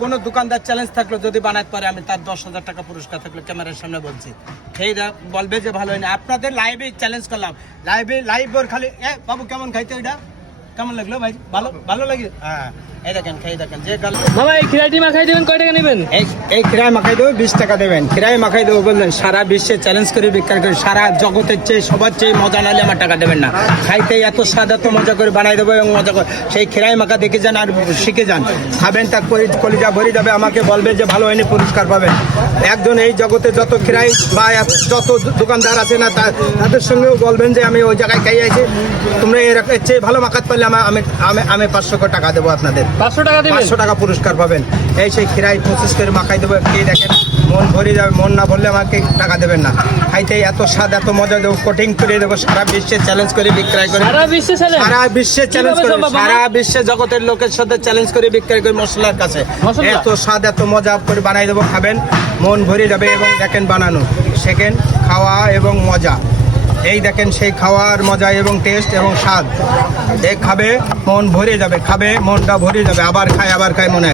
কোনো দোকানদার চ্যালেঞ্জ থাকলো যদি বানাতে পারে আমি তার 10,000 টাকা পুরস্কার থাকলো ক্যামেরার সামনে বলছি। সেইটা বলবে যে ভালো হয়নি। আপনাদের লাইভে চ্যালেঞ্জ করলাম, লাইভ ওর খালি বাবু কেমন খাইতে ওইটা কেমন লাগলো ভাই? ভালো ভালো লাগে। হ্যাঁ এই দেখেন খেয়ে দেখেন যে মামা এই খিরাইটি মাখাই দেবেন, কয় টাকা নেবেন? এই খিরাই মাখাই দেবো 20 টাকা দেবেন। খিরাই মাখাই দেবো বললেন সারা বিশ্বে চ্যালেঞ্জ করে বিক্রি করে, সারা জগতের চেয়ে সবার চেয়ে মজা নাহলে আমার টাকা দেবেন না। খাইতে এত স্বাদ এত মজা করে বানাই দেবো এবং মজা করে সেই খিরাই মাখা দেখে যান আর শিখে যান, খাবেন তার কলিজা ভরে যাবে, আমাকে বলবে যে ভালো হয়নি পুরস্কার পাবেন। একজন এই জগতে যত খিরাই বা যত দোকানদার আছে না তাদের সঙ্গেও বলবেন যে আমি ওই জায়গায় খাই আছি, তোমরা এর চেয়ে ভালো মাখাতে পারলে আমি 500 টাকা দেবো আপনাদের। 500 টাকা দেবেন? 500 টাকা পুরস্কার পাবেন। এই সেই খিরাই প্রসেস করে মাখাই দেবো, খেয়ে দেখেন মন ভরে যাবে। মন না ভরলে আমাকে টাকা দেবেন না। খাইতে এত স্বাদ এত মজা দেবো, কোটিং করে দেবো, সারা বিশ্বে চ্যালেঞ্জ করে বিক্রয় করে, সারা বিশ্বে চ্যালেঞ্জ করে, সারা বিশ্বে জগতের লোকের সাথে চ্যালেঞ্জ করে বিক্রয় করে মশলার কাছে এত স্বাদ এত মজা করে বানাই দেবো, খাবেন মন ভরে যাবে। এবং দেখেন বানানো শেখেন, খাওয়া এবং মজা, এই দেখেন সেই খাওয়ার মজা এবং টেস্ট এবং স্বাদ, খাবে মন ভরে যাবে, খাবে মনটা ভরে যাবে, আবার খায় মনে হয়।